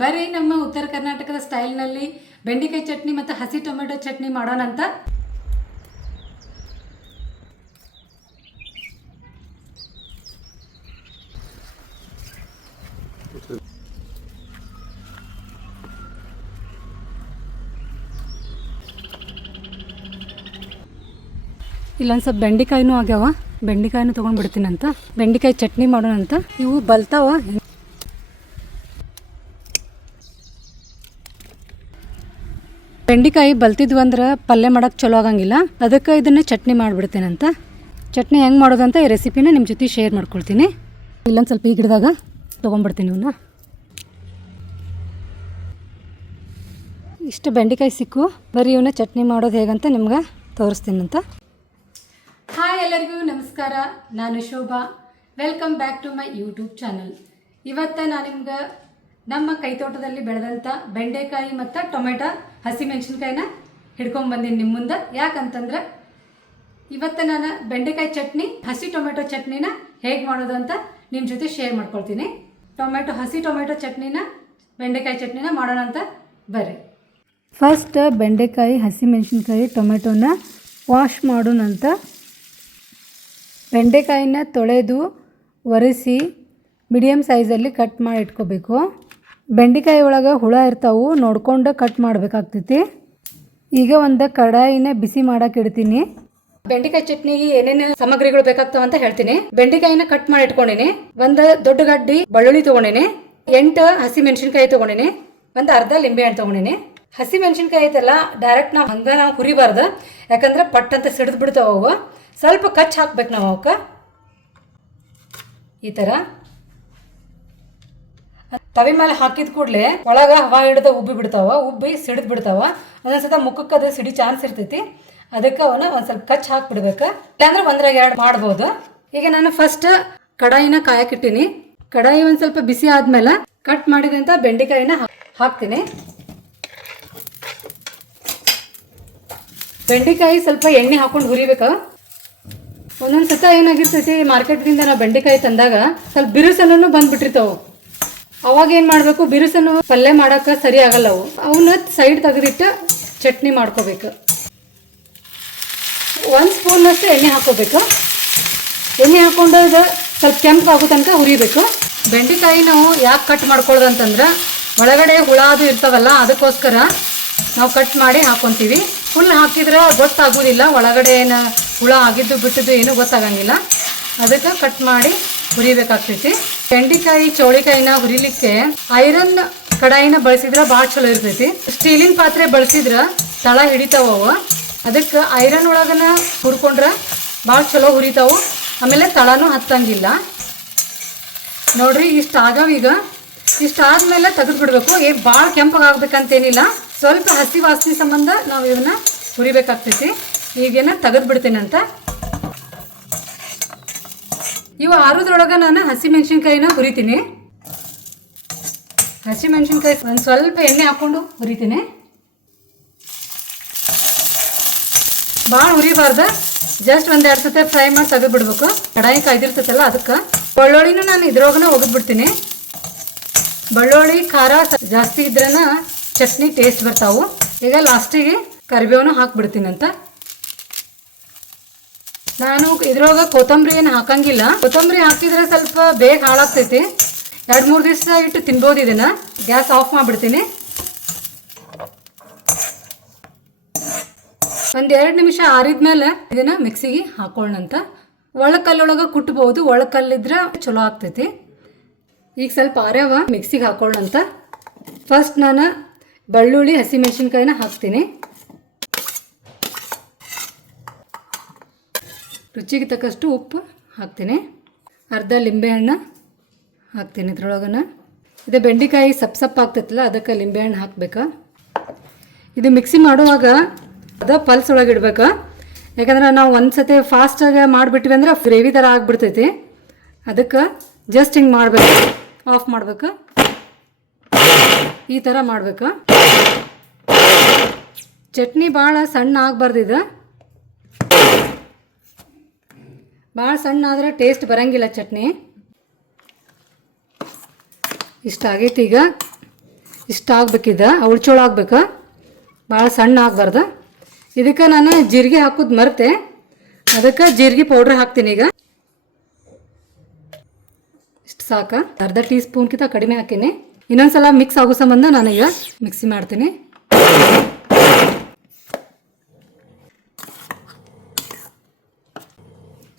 ಬರೀ ನಮ್ಮ ಉತ್ತರ ಕರ್ನಾಟಕದ ಸ್ಟೈಲ್ನಲ್ಲಿ ಬೆಂಡೆಕಾಯಿ ಚಟ್ನಿ ಮತ್ತು ಹಸಿ ಟೊಮೆಟೊ ಚಟ್ನಿ ಮಾಡೋಣ ಅಂತ. ಇಲ್ಲೊಂದು ಸ್ವಲ್ಪ ಬೆಂಡೆಕಾಯಿನೂ ಆಗ್ಯಾವ, ಬೆಂಡೆಕಾಯಿನೂ ತೊಗೊಂಡ್ಬಿಡ್ತೀನಂತ. ಬೆಂಡೆಕಾಯಿ ಚಟ್ನಿ ಮಾಡೋಣ ಅಂತ. ಇವು ಬಲ್ತಾವ. ಬೆಂಡೆಕಾಯಿ ಬಲ್ತಿದ್ವು ಅಂದ್ರೆ ಪಲ್ಯ ಮಾಡೋಕ್ಕೆ ಚಲೋ ಆಗಂಗಿಲ್ಲ, ಅದಕ್ಕೆ ಇದನ್ನು ಚಟ್ನಿ ಮಾಡಿಬಿಡ್ತೇನಂತ. ಚಟ್ನಿ ಹೆಂಗೆ ಮಾಡೋದಂತ ಈ ರೆಸಿಪಿನ ನಿಮ್ಮ ಜೊತೆ ಶೇರ್ ಮಾಡ್ಕೊಳ್ತೀನಿ. ಇಲ್ಲೊಂದು ಸ್ವಲ್ಪ ಈ ಗಿಡದಾಗ ತೊಗೊಂಡ್ಬಿಡ್ತೀನಿ ಇವನ್ನ. ಇಷ್ಟು ಬೆಂಡೆಕಾಯಿ ಸಿಕ್ಕು, ಬರೀ ಇವನ್ನ ಚಟ್ನಿ ಮಾಡೋದು ಹೇಗಂತ ನಿಮ್ಗೆ ತೋರಿಸ್ತೀನಂತ. ಹಾಯ್, ಎಲ್ಲರಿಗೂ ನಮಸ್ಕಾರ. ನಾನು Shobha. Welcome back to my YouTube channel. ಇವತ್ತು ನಾನು ನಿಮ್ಗೆ ನಮ್ಮ ಕೈತೋಟದಲ್ಲಿ ಬೆಳೆದಂಥ ಬೆಂಡೆಕಾಯಿ ಮತ್ತು ಟೊಮೆಟೊ ಹಸಿಮೆಣ್ಸಿನ್ಕಾಯಿನ ಹಿಡ್ಕೊಂಡ್ಬಂದೀನಿ ನಿಮ್ಮ ಮುಂದೆ. ಯಾಕಂತಂದ್ರೆ ಇವತ್ತು ನಾನು ಬೆಂಡೆಕಾಯಿ ಚಟ್ನಿ, ಹಸಿ ಟೊಮೆಟೊ ಚಟ್ನಿನ ಹೇಗೆ ಮಾಡೋದು ಅಂತ ನಿಮ್ಮ ಜೊತೆ ಶೇರ್ ಮಾಡ್ಕೊಳ್ತೀನಿ. ಹಸಿ ಟೊಮೆಟೊ ಚಟ್ನಿನ, ಬೆಂಡೆಕಾಯಿ ಚಟ್ನಿನ ಮಾಡೋಣ ಅಂತ ಬರ್ರಿ. ಫಸ್ಟ್ ಬೆಂಡೆಕಾಯಿ, ಹಸಿಮೆಣ್ಸಿನ್ಕಾಯಿ, ಟೊಮೆಟೊನ ವಾಶ್ ಮಾಡೋಣಂತ. ಬೆಂಡೆಕಾಯಿನ ತೊಳೆದು ಒರೆಸಿ ಮೀಡಿಯಮ್ ಸೈಜಲ್ಲಿ ಕಟ್ ಮಾಡಿ ಇಟ್ಕೋಬೇಕು. ಬೆಂಡೆಕಾಯಿ ಒಳಗೆ ಹುಳ ಇರ್ತಾವೆ, ನೋಡ್ಕೊಂಡು ಕಟ್ ಮಾಡಬೇಕಾಗ್ತೈತಿ. ಈಗ ಒಂದು ಕಡಾಯಿನ ಬಿಸಿ ಮಾಡಕ್ಕೆ ಇಡ್ತೀನಿ. ಬೆಂಡೆಕಾಯಿ ಚಟ್ನಿಗೆ ಏನೇನು ಸಾಮಗ್ರಿಗಳು ಬೇಕಾಗ್ತಾವ ಅಂತ ಹೇಳ್ತೀನಿ. ಬೆಂಡೆಕಾಯಿನ ಕಟ್ ಮಾಡಿ ಇಟ್ಕೊಂಡಿನಿ. ಒಂದು ದೊಡ್ಡ ಗಡ್ಡಿ ಬೆಳ್ಳುಳ್ಳಿ ತೊಗೊಂಡಿನಿ, 8 ಹಸಿ ಮೆಣಸಿನ್ಕಾಯಿ ತೊಗೊಂಡಿನಿ, ಒಂದು ಅರ್ಧ ಲಿಂಬೆ ಹಣ್ಣು ತೊಗೊಂಡಿನಿ. ಹಸಿ ಮೆಣಸಿನ್ಕಾಯಿ ಐತಲ್ಲ, ಡೈರೆಕ್ಟ್ ನಾವು ಹುರಿಬಾರ್ದು, ಯಾಕಂದ್ರೆ ಪಟ್ ಅಂತ ಸಿಡಿದು ಬಿಡ್ತಾವ ಅವು. ಸ್ವಲ್ಪ ಕಚ್ ಹಾಕ್ಬೇಕು ನಾವು ಅವಕ್ಕೆ. ಈ ಥರ ತವಿ ಮೇಲೆ ಹಾಕಿದ ಕೂಡಲೇ ಒಳಗೆ ಹವಾ ಹಿಡ್ದು ಉಬ್ಬಿ ಬಿಡ್ತಾವ, ಉಬ್ಬಿ ಸಿಡಿದು ಬಿಡ್ತಾವ. ಒಂದೊಂದ್ಸತ ಮುಖಕ್ಕೆ ಅದು ಸಿಡಿ ಚಾನ್ಸ್ ಇರ್ತೈತಿ. ಅದಕ್ಕೆ ಅವನ್ನ ಒಂದು ಸ್ವಲ್ಪ ಕಚ್ ಹಾಕ್ಬಿಡ್ಬೇಕು, ಇಲ್ಲಾಂದ್ರೆ 1-2 ಮಾಡ್ಬೋದು. ಈಗ ನಾನು ಫಸ್ಟ್ ಕಡಾಯಿನ ಕಾಯಕ್ಕಿಟ್ಟಿನಿ. ಕಡಾಯಿ ಒಂದು ಸ್ವಲ್ಪ ಬಿಸಿ ಆದ್ಮೇಲೆ ಕಟ್ ಮಾಡಿದಂಥ ಬೆಂಡೆಕಾಯಿನ ಹಾಕ್ತೀನಿ. ಬೆಂಡೆಕಾಯಿ ಸ್ವಲ್ಪ ಎಣ್ಣೆ ಹಾಕೊಂಡು ಹುರಿಬೇಕು. ಒಂದೊಂದು ಸತ ಏನಾಗಿರ್ತೈತಿ, ಮಾರ್ಕೆಟ್ದಿಂದ ನಾವು ಬೆಂಡೆಕಾಯಿ ತಂದಾಗ ಸ್ವಲ್ಪ ಬಿರುಸನ್ನು ಬಂದ್ಬಿಟ್ಟಿರ್ತಾವೆ. ಅವಾಗ ಏನು ಮಾಡಬೇಕು, ಬಿರುಸನ್ನು ಪಲ್ಯ ಮಾಡೋಕೆ ಸರಿ ಆಗಲ್ಲ. ಅವನ್ನ ಸೈಡ್ ತೆಗೆದಿಟ್ಟು ಚಟ್ನಿ ಮಾಡ್ಕೋಬೇಕು. 1 ಸ್ಪೂನಷ್ಟು ಎಣ್ಣೆ ಹಾಕೋಬೇಕು. ಎಣ್ಣೆ ಹಾಕೊಂಡು ಸ್ವಲ್ಪ ಕೆಂಪಾಗೋ ತನಕ ಹುರಿಬೇಕು. ಬೆಂಡೆಕಾಯಿ ನಾವು ಯಾಕೆ ಕಟ್ ಮಾಡ್ಕೊಳ್ಳೋದು ಅಂತಂದ್ರೆ, ಒಳಗಡೆ ಹುಳ ಅದು ಇರ್ತಾವಲ್ಲ, ಅದಕ್ಕೋಸ್ಕರ ನಾವು ಕಟ್ ಮಾಡಿ ಹಾಕ್ಕೊತೀವಿ. ಫುಲ್ ಹಾಕಿದ್ರೆ ಗೊತ್ತಾಗೋದಿಲ್ಲ, ಒಳಗಡೆ ಏನು ಹುಳ ಆಗಿದ್ದು ಬಿಟ್ಟಿದ್ದು ಏನೂ ಗೊತ್ತಾಗಂಗಿಲ್ಲ. ಅದಕ್ಕೆ ಕಟ್ ಮಾಡಿ ಹುರಿಬೇಕಾಗ್ತೈತಿ. ಬೆಂಡೆಕಾಯಿ ಚೌಳಿಕಾಯಿನ ಹುರಿಲಿಕ್ಕೆ ಐರನ್ ಕಡಾಯಿನ ಬಳಸಿದ್ರೆ ಭಾಳ ಚಲೋ ಇರ್ತೈತಿ. ಸ್ಟೀಲಿನ ಪಾತ್ರೆ ಬಳಸಿದ್ರೆ ತಳ ಹಿಡಿತಾವ. ಅದಕ್ಕೆ ಐರನ್ ಒಳಗನ ಹುರ್ಕೊಂಡ್ರೆ ಭಾಳ ಚಲೋ ಹುರಿತಾವು, ಆಮೇಲೆ ತಳನೂ ಹತ್ತಂಗಿಲ್ಲ. ನೋಡ್ರಿ, ಇಷ್ಟು ಆಗವ. ಈಗ ಇಷ್ಟು ಆದಮೇಲೆ ತೆಗೆದು ಬಿಡಬೇಕು. ಏನು ಭಾಳ ಕೆಂಪಾಗಬೇಕಂತೇನಿಲ್ಲ, ಸ್ವಲ್ಪ ಹಸಿ ವಾಸನೆ ಸಂಬಂಧ ನಾವು ಇವನ್ನ ಹುರಿಬೇಕಾಗ್ತೈತಿ. ಈಗೇನ ತೆಗೆದು ಬಿಡ್ತೇನೆ ಅಂತ. ಇವು ಆರೋದ್ರೊಳಗೆ ನಾನು ಹಸಿಮೆಣ್ಸಿನ್ಕಾಯಿನ ಹುರಿತೀನಿ. ಹಸಿಮೆಣ್ಸಿನ್ಕಾಯಿ ಒಂದು ಸ್ವಲ್ಪ ಎಣ್ಣೆ ಹಾಕ್ಕೊಂಡು ಹುರಿತೀನಿ. ಭಾಳ ಹುರಿಬಾರ್ದು, ಜಸ್ಟ್ 1-2 ಸತಿ ಫ್ರೈ ಮಾಡಿ ತೆಗೆದು ಬಿಡ್ಬೇಕು. ಕಡಾಯಿ ಕಾಯ್ದಿರ್ತೈತಲ್ಲ, ಅದಕ್ಕೆ ಬೆಳ್ಳುಳ್ಳಿನೂ ನಾನು ಇದ್ರೊಳಗನ ಒಗೆದ್ಬಿಡ್ತೀನಿ. ಬೆಳ್ಳುಳ್ಳಿ ಖಾರ ಜಾಸ್ತಿ ಇದ್ರೇನ ಚಟ್ನಿ ಟೇಸ್ಟ್ ಬರ್ತಾವು. ಈಗ ಲಾಸ್ಟಿಗೆ ಕರಿಬೇವನು ಹಾಕ್ಬಿಡ್ತೀನಂತ. ನಾನು ಇದ್ರೊಳಗೆ ಕೊತ್ತಂಬರಿ ಏನು ಹಾಕಂಗಿಲ್ಲ. ಕೊತ್ತಂಬರಿ ಹಾಕಿದ್ರೆ ಸ್ವಲ್ಪ ಬೇಗ ಹಾಳಾಗ್ತೈತಿ. 2-3 ದಿವಸ ಇಟ್ಟು ತಿನ್ಬೋದು ಇದನ್ನ. ಗ್ಯಾಸ್ ಆಫ್ ಮಾಡಿಬಿಡ್ತೀನಿ. 1-2 ನಿಮಿಷ ಆರಿದ್ಮೇಲೆ ಇದನ್ನ ಮಿಕ್ಸಿಗೆ ಹಾಕೊಳ್ಳೋಣಂತ. ಒಳಕಲ್ಲೊಳಗೆ ಕುಟ್ಬೋದು, ಒಳಕಲ್ಲಿದ್ರೆ ಚಲೋ ಆಗ್ತೈತಿ. ಈಗ ಸ್ವಲ್ಪ ಆರ್ಯಾವ, ಮಿಕ್ಸಿಗೆ ಹಾಕೊಳ್ಳೋಣಂತ. ಫಸ್ಟ್ ನಾನು ಬೆಳ್ಳುಳ್ಳಿ, ಹಸಿಮೆಣ್ಸಿನ್ಕಾಯಿನ ಹಾಕ್ತೀನಿ. ರುಚಿಗೆ ತಕ್ಕಷ್ಟು ಉಪ್ಪು ಹಾಕ್ತೀನಿ. ಅರ್ಧ ಲಿಂಬೆಹಣ್ಣು ಹಾಕ್ತೀನಿ ಇದ್ರೊಳಗನ. ಇದು ಬೆಂಡೆಕಾಯಿ ಸಪ್ಪ ಆಗ್ತೈತಲ್ಲ, ಅದಕ್ಕೆ ಲಿಂಬೆಹಣ್ಣು ಹಾಕ್ಬೇಕು. ಇದು ಮಿಕ್ಸಿ ಮಾಡುವಾಗ ಅದು ಪಲ್ಸ್ ಒಳಗೆ ಇಡ್ಬೇಕು. ಯಾಕಂದ್ರೆ ನಾವು ಒಂದು ಸತಿ ಫಾಸ್ಟಾಗಿ ಮಾಡಿಬಿಟ್ವಿ ಅಂದ್ರೆ ಗ್ರೇವಿ ಥರ ಆಗಿಬಿಡ್ತೈತಿ. ಅದಕ್ಕೆ ಜಸ್ಟ್ ಹಿಂಗೆ ಮಾಡಬೇಕು, ಆಫ್ ಮಾಡಬೇಕು. ಈ ಥರ ಮಾಡಬೇಕು. ಚಟ್ನಿ ಭಾಳ ಸಣ್ಣ ಆಗಬಾರ್ದು. ಇದು ಭಾಳ ಸಣ್ಣ ಆದರೆ ಟೇಸ್ಟ್ ಬರೋಂಗಿಲ್ಲ ಚಟ್ನಿ. ಇಷ್ಟ ಆಗೈತಿ. ಈಗ ಇಷ್ಟ ಆಗ್ಬೇಕಿದ ಉಳ್ಚೋಳ ಆಗ್ಬೇಕು, ಭಾಳ ಸಣ್ಣ ಆಗಬಾರ್ದು. ಇದಕ್ಕೆ ನಾನು ಜೀರಿಗೆ ಹಾಕೋದು ಮರೆತೆ, ಅದಕ್ಕೆ ಜೀರಿಗೆ ಪೌಡ್ರ್ ಹಾಕ್ತೀನಿ. ಈಗ ಇಷ್ಟು ಸಾಕು, ಅರ್ಧ ಟೀ ಸ್ಪೂನ್ಗಿಂತ ಕಡಿಮೆ ಹಾಕೀನಿ. ಇನ್ನೊಂದ್ಸಲ ಮಿಕ್ಸ್ ಆಗೋ ಸಂಬಂಧ ನಾನೀಗ ಮಿಕ್ಸಿ ಮಾಡ್ತೀನಿ.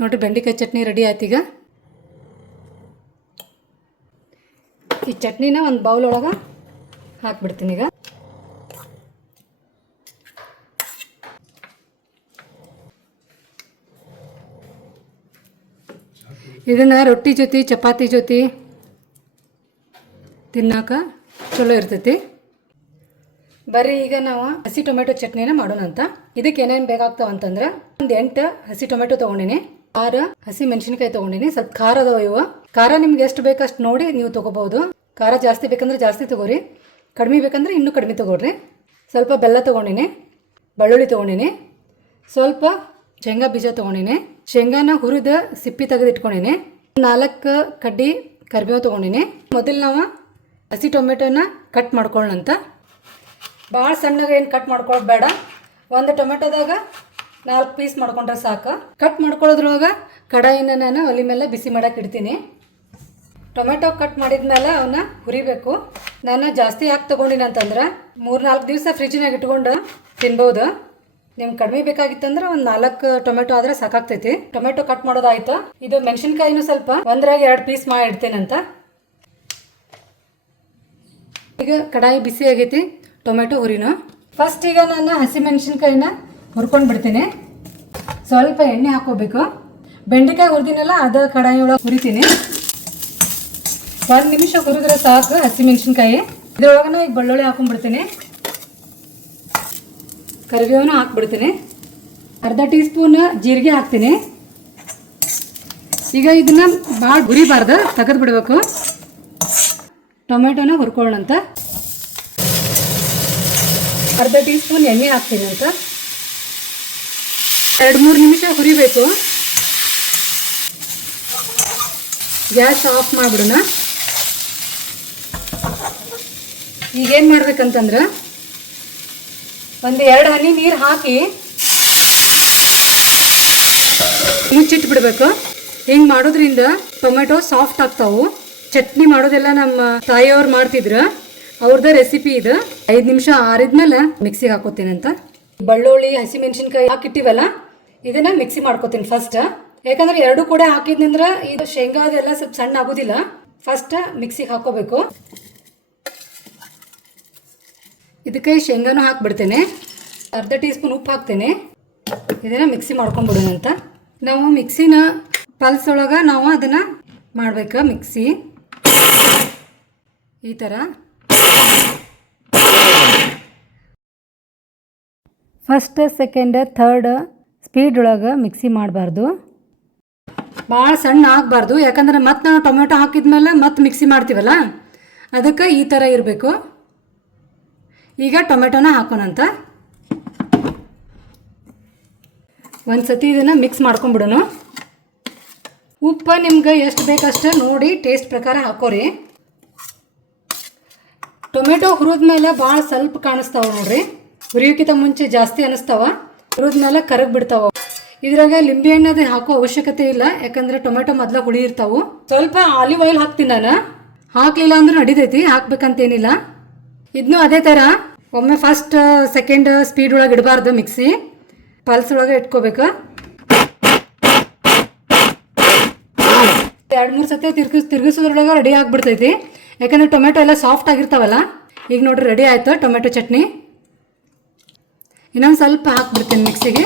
ನೋಡಿರಿ, ಬೆಂಡೆಕಾಯಿ ಚಟ್ನಿ ರೆಡಿ ಆಯ್ತು. ಈಗ ಈ ಚಟ್ನಿನ ಒಂದು ಬೌಲ್ ಒಳಗೆ ಹಾಕ್ಬಿಡ್ತೀನಿ. ಈಗ ಇದನ್ನು ರೊಟ್ಟಿ ಜೊತೆ ಚಪಾತಿ ಜೊತೆ ತಿನ್ನೋಕ ಚಲೋ ಇರ್ತೈತಿ. ಬರ್ರಿ ಈಗ ನಾವು ಹಸಿ ಟೊಮೆಟೊ ಚಟ್ನಿನ ಮಾಡೋಣ ಅಂತ. ಇದಕ್ಕೆ ಏನೇನು ಬೇಕಾಗ್ತಾವ ಅಂತಂದ್ರೆ, ಒಂದು 8 ಹಸಿ ಟೊಮೆಟೊ ತೊಗೊಂಡಿನಿ, 6 ಹಸಿ ಮೆಣಸಿನ್ಕಾಯಿ ತೊಗೊಂಡಿನಿ. ಸ್ವಲ್ಪ ಖಾರ ಅದಾವ ಇವು. ಖಾರ ನಿಮ್ಗೆ ಎಷ್ಟು ಬೇಕಷ್ಟು ನೋಡಿ ನೀವು ತೊಗೋಬೋದು. ಖಾರ ಜಾಸ್ತಿ ಬೇಕಂದ್ರೆ ಜಾಸ್ತಿ ತೊಗೋರಿ, ಕಡಿಮೆ ಬೇಕಂದ್ರೆ ಇನ್ನೂ ಕಡಿಮೆ ತೊಗೊಳ್ರಿ. ಸ್ವಲ್ಪ ಬೆಲ್ಲ ತೊಗೊಂಡಿನಿ, ಬೆಳ್ಳುಳ್ಳಿ ತೊಗೊಂಡಿನಿ, ಸ್ವಲ್ಪ ಶೇಂಗಾ ಬೀಜ ತೊಗೊಂಡಿನಿ, ಶೇಂಗಾನ ಹುರಿದು ಸಿಪ್ಪಿ ತೆಗೆದು ಇಟ್ಕೊಂಡಿನಿ, 4 ಕಡ್ಡಿ ಕರಿಬೇವು ತೊಗೊಂಡಿನಿ. ಮೊದಲು ನಾವು ಹಸಿ ಟೊಮೆಟೊನ ಕಟ್ ಮಾಡ್ಕೊಳ್ಳೋಣಂತ. ಭಾಳ ಸಣ್ಣಗೆ ಏನು ಕಟ್ ಮಾಡ್ಕೊಳ್ಳೋದು ಬೇಡ. ಒಂದು ಟೊಮೆಟೊದಾಗ 4 ಪೀಸ್ ಮಾಡ್ಕೊಂಡ್ರೆ ಸಾಕು. ಕಟ್ ಮಾಡ್ಕೊಳ್ಳೋದ್ರೊಳಗೆ ಕಡಾಯಿನ ನಾನು ಒಲೆ ಮೇಲೆ ಬಿಸಿ ಮಾಡಕ್ಕೆ ಇಡ್ತೀನಿ. ಟೊಮೆಟೊ ಕಟ್ ಮಾಡಿದ್ಮೇಲೆ ಅವನ್ನ ಹುರಿಬೇಕು. ನಾನು ಜಾಸ್ತಿ ಯಾಕೆ ತೊಗೊಂಡಿನಿ ಅಂತಂದ್ರೆ, 3-4 ದಿವಸ ಫ್ರಿಜ್ನಾಗ ಇಟ್ಕೊಂಡು ತಿನ್ಬೋದು. ನಿಮ್ಗೆ ಕಡಿಮೆ ಬೇಕಾಗಿತ್ತಂದ್ರೆ ಒಂದು 4 ಟೊಮೆಟೊ ಆದರೆ ಸಾಕಾಗ್ತೈತಿ. Tomato cut ಮಾಡೋದಾಯ್ತು. ಇದು ಮೆಣಸಿನ್ಕಾಯಿನೂ ಸ್ವಲ್ಪ 1-2 ಪೀಸ್ ಮಾಡಿ ಇಡ್ತೇನಂತ. ಈಗ ಕಡಾಯಿ ಬಿಸಿ ಆಗೈತಿ, ಟೊಮೆಟೊ ಹುರಿನೂ. ಫಸ್ಟ್ ಈಗ ನಾನು ಹಸಿ ಮೆಣಸಿನ್ಕಾಯಿನ ಹುರ್ಕೊಂಡು ಬಿಡ್ತೀನಿ. ಸ್ವಲ್ಪ ಎಣ್ಣೆ ಹಾಕೋಬೇಕು. ಬೆಂಡೆಕಾಯಿ ಹುರಿದಿನಲ್ಲ, ಅದ ಕಡಾಯಿ ಒಳಗೆ ಹುರಿತೀನಿ. 1 ನಿಮಿಷ ಹುರಿದ್ರೆ ಸಾಕು ಹಸಿ ಮೆಣಸಿನ್ಕಾಯಿ. ಇದ್ರೊಳಗೆ ಈಗ ಬೆಳ್ಳುಳ್ಳಿ ಹಾಕೊಂಡ್ಬಿಡ್ತೀನಿ, ಕರಿಬೇವನು ಹಾಕ್ಬಿಡ್ತೀನಿ, ಅರ್ಧ ಟೀ ಸ್ಪೂನ್ ಜೀರಿಗೆ ಹಾಕ್ತೀನಿ. ಈಗ ಇದನ್ನ ಭಾಳ ಹುರಿಬಾರ್ದು, ತೆಗೆದು ಬಿಡಬೇಕು. ಟೊಮೆಟೊನ ಹುರ್ಕೊಳ್ಳೋಣಂತ. ಅರ್ಧ ಟೀ ಸ್ಪೂನ್ ಎಣ್ಣೆ ಹಾಕ್ತೀನಿ ಅಂತ. 2-3 ನಿಮಿಷ ಹುರಿಬೇಕು. ಗ್ಯಾಸ್ ಆಫ್ ಮಾಡಿಬಿಡೋಣ. ಈಗೇನು ಮಾಡ್ಬೇಕಂತಂದ್ರೆ, ಒಂದು 2 ಹನಿ ನೀರು ಹಾಕಿ ಮುಚ್ಚಿಟ್ಟು ಬಿಡಬೇಕು. ಹಿಂಗೆ ಮಾಡೋದ್ರಿಂದ ಟೊಮೆಟೊ ಸಾಫ್ಟ್ ಆಗ್ತಾವು. ಚಟ್ನಿ ಮಾಡೋದೆಲ್ಲ ನಮ್ಮ ತಾಯಿಯವ್ರು ಮಾಡ್ತಿದ್ರು, ಅವ್ರದ್ದು ರೆಸಿಪಿ ಇದು. 5 ನಿಮಿಷ ಆರಿದ್ಮೇಲೆ ಮಿಕ್ಸಿಗೆ ಹಾಕೋತೀನಿ ಅಂತ. ಬೆಳ್ಳುಳ್ಳಿ ಹಸಿ ಮೆಣಸಿನ್ಕಾಯಿ ಹಾಕಿಟ್ಟಿವಲ್ಲ, ಇದನ್ನ ಮಿಕ್ಸಿ ಮಾಡ್ಕೋತೀನಿ ಫಸ್ಟ್. ಯಾಕಂದ್ರೆ 2 ಕೂಡ ಹಾಕಿದ್ನಂದ್ರೆ ಇದು ಶೇಂಗಾ ಅದೆಲ್ಲ ಸ್ವಲ್ಪ ಸಣ್ಣ ಆಗೋದಿಲ್ಲ. ಫಸ್ಟ್ ಮಿಕ್ಸಿಗೆ ಹಾಕೋಬೇಕು. ಇದಕ್ಕೆ ಶೇಂಗಾನು ಹಾಕ್ಬಿಡ್ತೇನೆ, ಅರ್ಧ ಟೀ ಸ್ಪೂನ್ ಉಪ್ಪು ಹಾಕ್ತೇನೆ. ಇದನ್ನು ಮಿಕ್ಸಿ ಮಾಡ್ಕೊಂಡ್ಬಿಡೋಣ ಅಂತ. ನಾವು ಮಿಕ್ಸಿನ ಪಲ್ಸ್ ಒಳಗೆ ನಾವು ಅದನ್ನು ಮಾಡ್ಬೇಕು. ಮಿಕ್ಸಿ ಈ ಥರ ಫಸ್ಟ್, ಸೆಕೆಂಡ್, ಥರ್ಡ್ ಸ್ಪೀಡ್ ಒಳಗೆ ಮಿಕ್ಸಿ ಮಾಡಬಾರ್ದು. ಭಾಳ ಸಣ್ಣ ಆಗಬಾರ್ದು, ಯಾಕಂದ್ರೆ ಮತ್ತೆ ನಾವು ಟೊಮೆಟೊ ಹಾಕಿದ್ಮೇಲೆ ಮತ್ತೆ ಮಿಕ್ಸಿ ಮಾಡ್ತೀವಲ್ಲ, ಅದಕ್ಕೆ ಈ ಥರ ಇರಬೇಕು. ಈಗ ಟೊಮೆಟೊನ ಹಾಕೋಣಂತ. ಒಂದು ಸತಿ ಇದನ್ನು ಮಿಕ್ಸ್ ಮಾಡ್ಕೊಂಬಿಡೋಣ. ಉಪ್ಪು ನಿಮ್ಗೆ ಎಷ್ಟು ಬೇಕಷ್ಟು ನೋಡಿ ಟೇಸ್ಟ್ ಪ್ರಕಾರ ಹಾಕೋರಿ. ಟೊಮೆಟೊ ಹುರಿದ್ಮೇಲೆ ಭಾಳ ಸ್ವಲ್ಪ ಕಾಣಿಸ್ತಾವೆ ನೋಡ್ರಿ. ಹುರಿಯೋಕ್ಕಿಂತ ಮುಂಚೆ ಜಾಸ್ತಿ ಅನ್ನಿಸ್ತಾವ, ಹುರಿದ್ಮೇಲೆ ಕರಗಿ ಬಿಡ್ತಾವ. ಇದ್ರಾಗ ಲಿಂಬೆ ಹಣ್ಣು ಹಾಕೋ ಅವಶ್ಯಕತೆ ಇಲ್ಲ, ಯಾಕಂದ್ರೆ ಟೊಮೆಟೊ ಮೊದಲ ಹುಳಿ ಇರ್ತಾವು. ಸ್ವಲ್ಪ ಆಲಿವ್ ಆಯಿಲ್ ಹಾಕ್ತೀನಿ ನಾನು, ಹಾಕ್ಲಿಲ್ಲ ಅಂದ್ರೆ ನಡಿತೈತಿ, ಹಾಕ್ಬೇಕಂತೇನಿಲ್ಲ. ಇದನ್ನು ಅದೇ ಥರ ಒಮ್ಮೆ ಫಸ್ಟ್ ಸೆಕೆಂಡ್ ಸ್ಪೀಡ್ ಒಳಗೆ ಇಡಬಾರ್ದು, ಮಿಕ್ಸಿ ಪಲ್ಸ್ ಒಳಗೆ ಇಟ್ಕೋಬೇಕು. 2-3 ಸತಿ ತಿರ್ಗಿಸೋದ್ರೊಳಗೆ ರೆಡಿ ಆಗಿಬಿಡ್ತೈತಿ, ಯಾಕಂದ್ರೆ ಟೊಮೆಟೊ ಎಲ್ಲ ಸಾಫ್ಟ್ ಆಗಿರ್ತಾವಲ್ಲ. ಈಗ ನೋಡ್ರಿ ರೆಡಿ ಆಯ್ತು ಟೊಮೆಟೊ ಚಟ್ನಿ. ಇನ್ನೊಂದು ಸ್ವಲ್ಪ ಹಾಕ್ಬಿಡ್ತೀನಿ ಮಿಕ್ಸಿಗೆ.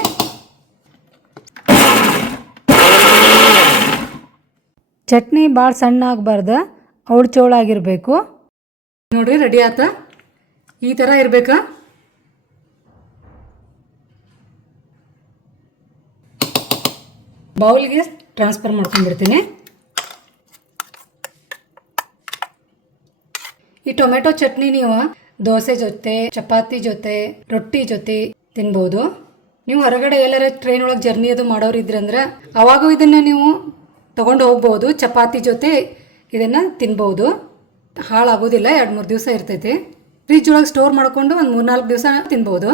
ಚಟ್ನಿ ಭಾಳ ಸಣ್ಣ ಆಗಬಾರ್ದು, ಔಡ್ಚೋಳಾಗಿರಬೇಕು. ನೋಡ್ರಿ ರೆಡಿ ಆತ. ಈ ಥರ ಇರಬೇಕಾ. ಬೌಲ್ಗೆ ಟ್ರಾನ್ಸ್ಫರ್ ಮಾಡ್ಕೊಂಡ್ಬಿಡ್ತೀನಿ. ಈ ಟೊಮೆಟೊ ಚಟ್ನಿ ನೀವು ದೋಸೆ ಜೊತೆ, ಚಪಾತಿ ಜೊತೆ, ರೊಟ್ಟಿ ಜೊತೆ ತಿನ್ಬೋದು. ನೀವು ಹೊರಗಡೆ ಎಲ್ಲರ ಟ್ರೈನ್ ಒಳಗೆ ಜರ್ನಿ ಅದು ಮಾಡೋರು ಇದ್ರಂದ್ರೆ ಅವಾಗೂ ಇದನ್ನು ನೀವು ತೊಗೊಂಡು ಹೋಗ್ಬೋದು. ಚಪಾತಿ ಜೊತೆ ಇದನ್ನು ತಿನ್ಬೋದು, ಹಾಳಾಗೋದಿಲ್ಲ, 2-3 ದಿವಸ ಇರ್ತೈತಿ. ಫ್ರಿಜ್ ಒಳಗೆ ಸ್ಟೋರ್ ಮಾಡಿಕೊಂಡು ಒಂದು 3-4 ದಿವಸ ತಿನ್ಬೋದು.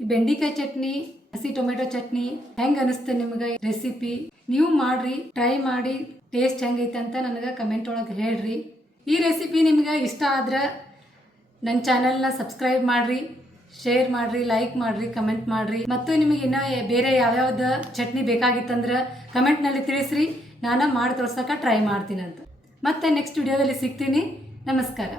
ಈ ಬೆಂಡಿಕಾಯಿ ಚಟ್ನಿ, ಹಸಿ ಟೊಮೆಟೊ ಚಟ್ನಿ ಹೆಂಗೆ ಅನಿಸ್ತು ನಿಮ್ಗೆ ರೆಸಿಪಿ? ನೀವು ಮಾಡ್ರಿ, ಟ್ರೈ ಮಾಡಿ, ಟೇಸ್ಟ್ ಹೆಂಗೈತೆ ಅಂತ ನನಗೆ ಕಮೆಂಟ್ ಒಳಗೆ ಹೇಳ್ರಿ. ಈ ರೆಸಿಪಿ ನಿಮ್ಗೆ ಇಷ್ಟ ಆದ್ರೆ ನನ್ನ ಚಾನಲ್ನ ಸಬ್ಸ್ಕ್ರೈಬ್ ಮಾಡಿರಿ, ಶೇರ್ ಮಾಡಿರಿ, ಲೈಕ್ ಮಾಡಿರಿ, ಕಮೆಂಟ್ ಮಾಡಿರಿ. ಮತ್ತು ನಿಮಗೆ ಇನ್ನೂ ಬೇರೆ ಯಾವ್ಯಾವ್ದು ಚಟ್ನಿ ಬೇಕಾಗಿತ್ತಂದ್ರೆ ಕಮೆಂಟ್ನಲ್ಲಿ ತಿಳಿಸ್ರಿ, ನಾನು ಮಾಡಿ ತೋರ್ಸೋಕೆ ಟ್ರೈ ಮಾಡ್ತೀನಂತ. ಮತ್ತೆ ನೆಕ್ಸ್ಟ್ ವಿಡಿಯೋದಲ್ಲಿ ಸಿಗ್ತೀನಿ. ನಮಸ್ಕಾರ.